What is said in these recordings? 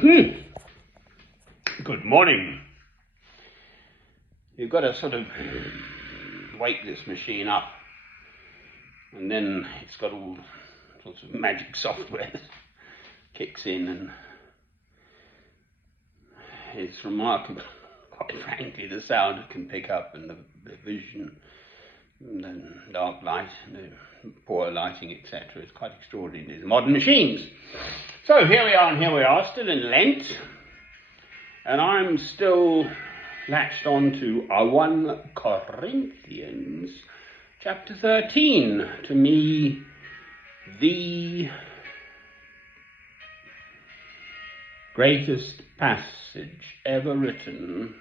Good morning. You've got to sort of wake this machine up, and then it's got all sorts of magic software that kicks in, and it's remarkable, quite frankly, the sound it can pick up, and the vision, and the dark light, and the poor lighting, etc. It's quite extraordinary, these modern machines. So here we are, still in Lent, and I'm still latched on to 1 Corinthians chapter 13. To me, the greatest passage ever written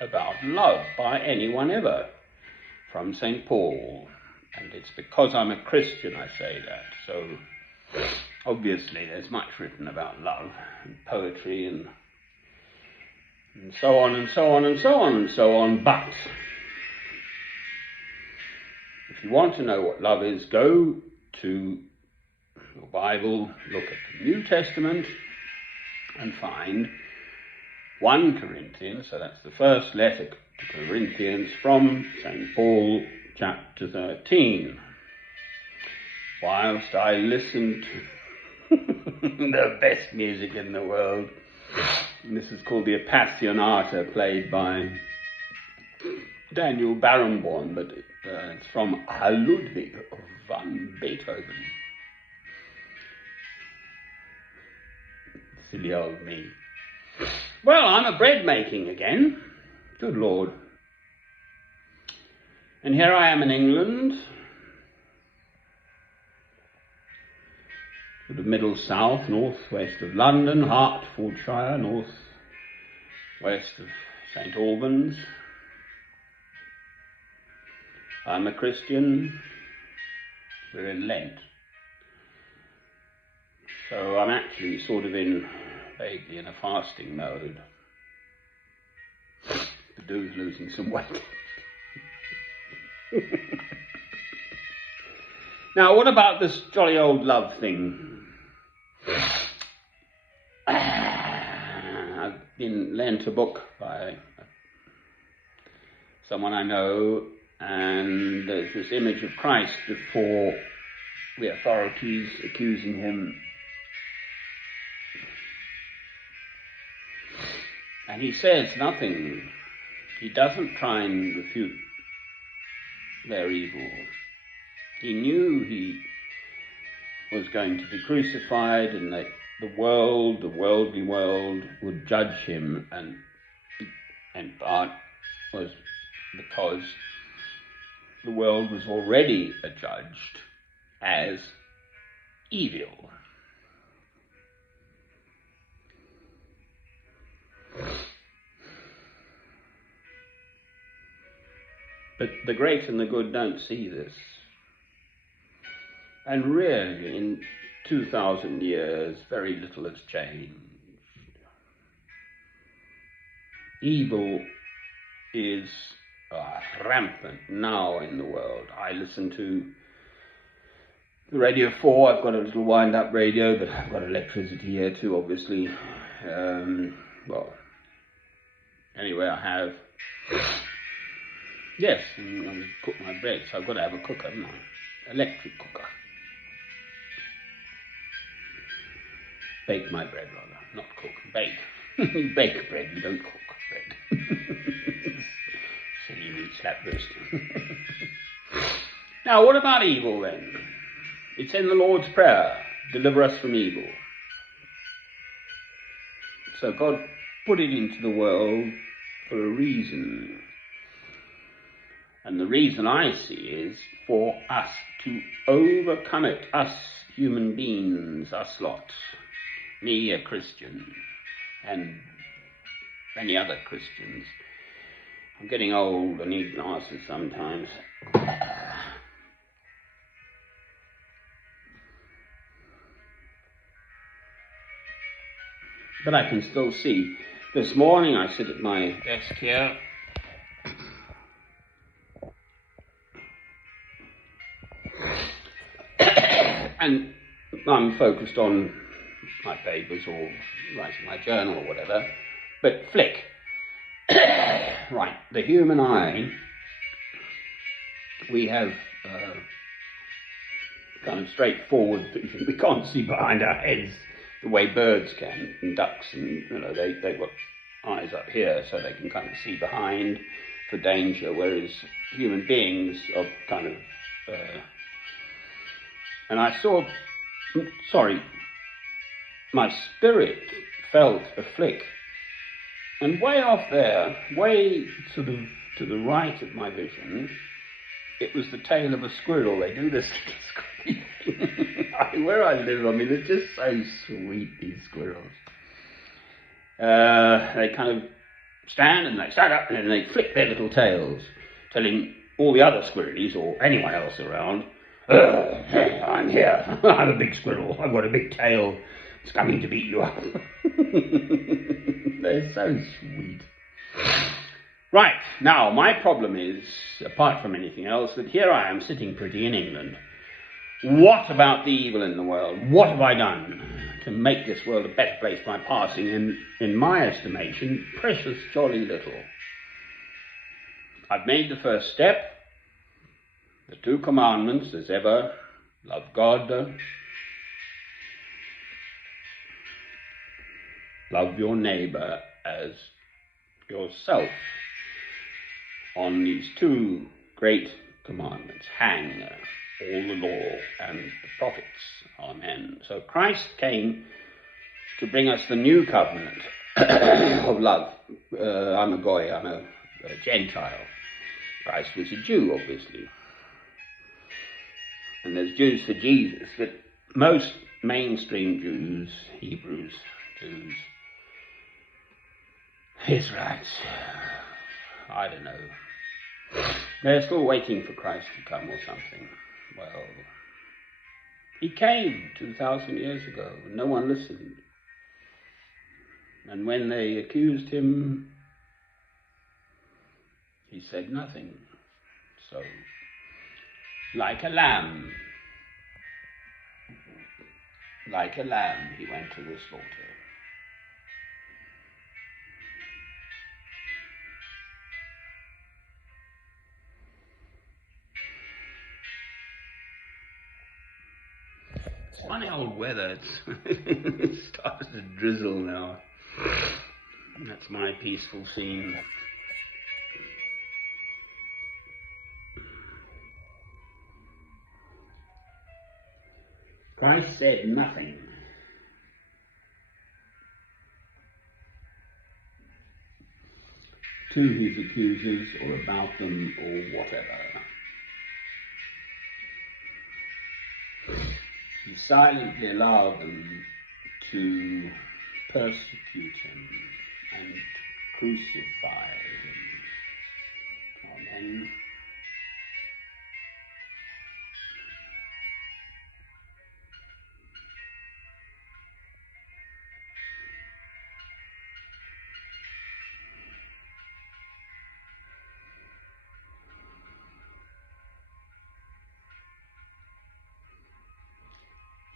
about love by anyone ever, from St. Paul. And it's because I'm a Christian I say that. So obviously there's much written about love and poetry and so on and so on and so on and so on. But if you want to know what love is, go to your Bible, look at the New Testament, and find 1 Corinthians, so that's the first letter to Corinthians from St. Paul, chapter 13. Whilst I listen to the best music in the world, and this is called the Appassionata, played by Daniel Barenboim, but it's from Ludwig van Beethoven. Silly old me. Well, I'm a bread making again. Good Lord. And here I am in England, sort of middle south, north-west of London, Hertfordshire, north-west of St. Albans. I'm a Christian. We're in Lent. So I'm actually sort of vaguely in a fasting mode. The dude's losing some weight. Now, what about this jolly old love thing? I've been lent a book by someone I know, and there's this image of Christ before the authorities accusing him. And he says nothing. He doesn't try and refute their evil. He knew he was going to be crucified, and that the worldly world, would judge him, and in part was because the world was already adjudged as evil. But the great and the good don't see this. And really, in 2,000 years, very little has changed. Evil is rampant now in the world. I listen to the Radio 4. I've got a little wind-up radio, but I've got electricity here too, obviously. Well, anyway, I have. Yes, and I cook my bread, so I've got to have a cooker, haven't I? Electric cooker. Bake my bread, rather, not cook. Bake. You bake bread, you don't cook bread. Silly meat slap wrist. Now, what about evil then? It's in the Lord's Prayer, deliver us from evil. So God put it into the world for a reason. And the reason I see is for us to overcome it, us human beings, us lot. Me, a Christian, and many other Christians. I'm getting old, I need glasses sometimes. But I can still see. This morning I sit at my desk here. And I'm focused on my papers or writing my journal or whatever, but flick. Right, the human eye, we have kind of straightforward vision. We can't see behind our heads the way birds can, and ducks, and they've got eyes up here so they can kind of see behind for danger, whereas human beings are kind of and I saw, my spirit felt a flick, and way off there, way sort of to the right of my vision, it was the tail of a squirrel. They do this where I live, I mean, they're just so sweet, these squirrels. They kind of stand and they stand up and then they flick their little tails, telling all the other squirrelies or anyone else around, I'm here, I'm a big squirrel, I've got a big tail, it's coming to beat you up. They're so sweet. Right, now my problem is, apart from anything else, that here I am sitting pretty in England. What about the evil in the world? What have I done to make this world a better place by passing, in my estimation, precious jolly little? I've made the first step. The 2 commandments, as ever: love God, love your neighbour as yourself. On these 2 great commandments hang all the law and the prophets. Amen. So Christ came to bring us the new covenant of love. I'm a Goy, I'm a Gentile. Christ was a Jew, obviously. And there's Jews for Jesus, but most mainstream Jews, Hebrews, Jews, Israelites, I don't know, they're still waiting for Christ to come or something. Well, he came 2,000 years ago, and no one listened. And when they accused him, he said nothing. So, like a lamb, he went to the slaughter. It's funny old weather. It's started to drizzle now. That's my peaceful scene. Christ said nothing. To his accusers or about them or whatever. He silently allowed them to persecute him and crucify him. Amen.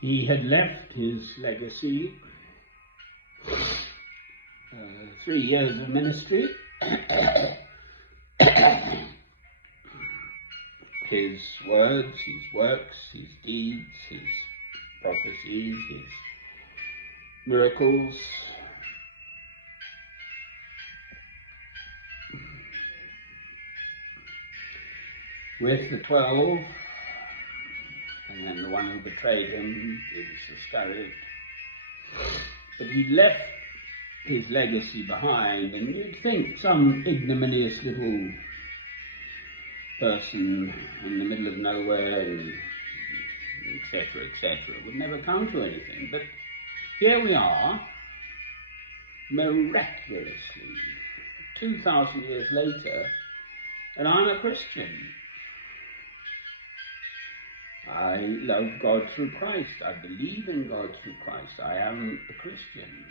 He had left his legacy, 3 years of ministry, his words, his works, his deeds, his prophecies, his miracles, with the 12, and then the one who betrayed him, Judas Iscariot. But he left his legacy behind, and you'd think some ignominious little person in the middle of nowhere, and etc., would never come to anything. But here we are, miraculously, 2,000 years later, and I'm a Christian. I love God through Christ. I believe in God through Christ. I am a Christian.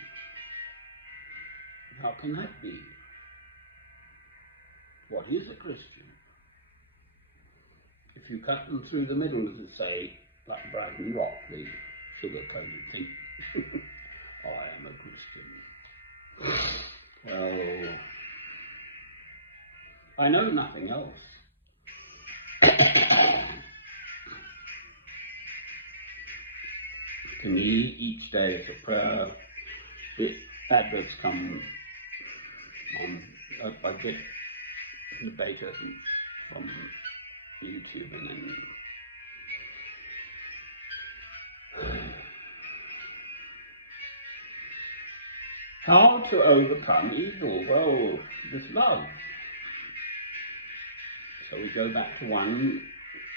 How can that be? What is a Christian? If you cut them through the middle, as they say, like Brighton Rock, the sugar-coated thing, I know nothing else. To me, each day is a prayer. The adverts come on, I get the beta from YouTube, and then how to overcome evil? Well, with love. So we go back to 1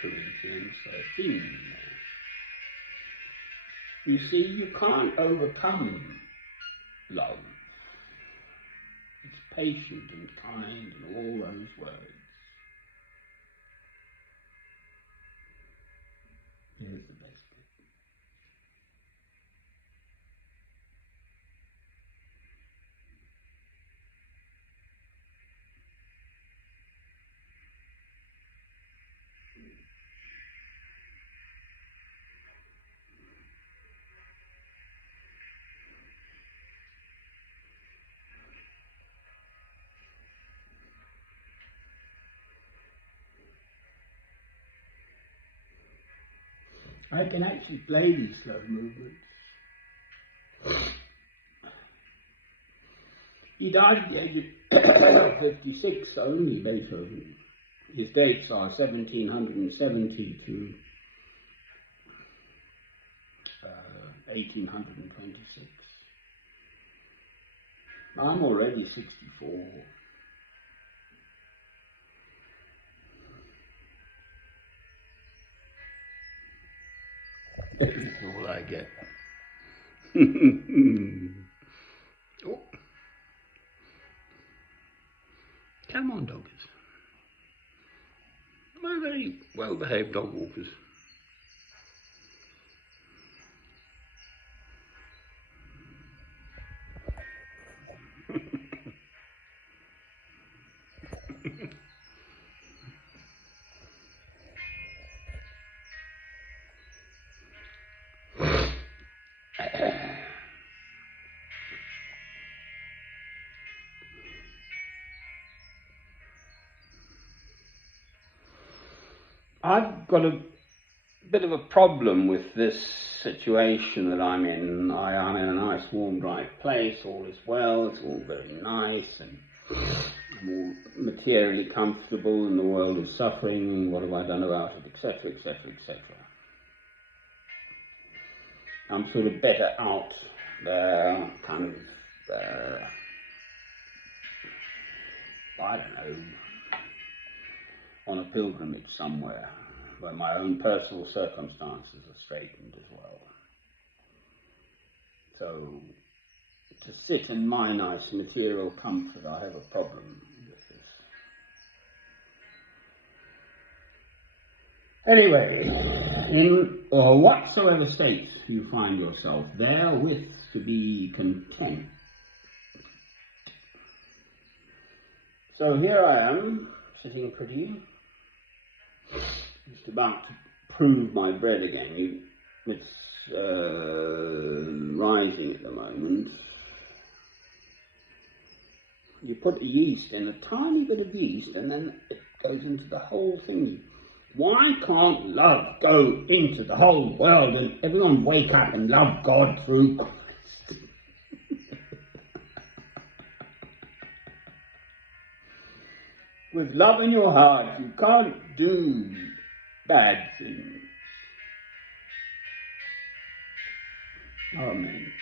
Corinthians 13. You see, you can't overcome love. It's patient and kind and all those words. Here's the best bit. I can actually play these slow movements. He died at the age of 56 only, Beethoven. His dates are 1770 to 1826. I'm already 64. That's all I get. Oh. Come on, doggers. We're very well-behaved dog walkers. I've got a bit of a problem with this situation that I'm in. I'm in a nice, warm, dry place. All is well. It's all very nice, and I'm all materially comfortable, and the world is suffering. What have I done about it, etc., etc., etc. I'm sort of better out there, kind of, I don't know, on a pilgrimage somewhere, where my own personal circumstances are straightened as well. So, to sit in my nice material comfort, I have a problem with this. Anyway, in whatsoever state you find yourself, therewith to be content. So here I am, sitting pretty, just about to prove my bread again. It's rising at the moment. You put the yeast in, a tiny bit of yeast, and then it goes into the whole thing. Why can't love go into the whole world and everyone wake up and love God through Christ? With love in your heart, you can't do bad things. Amen.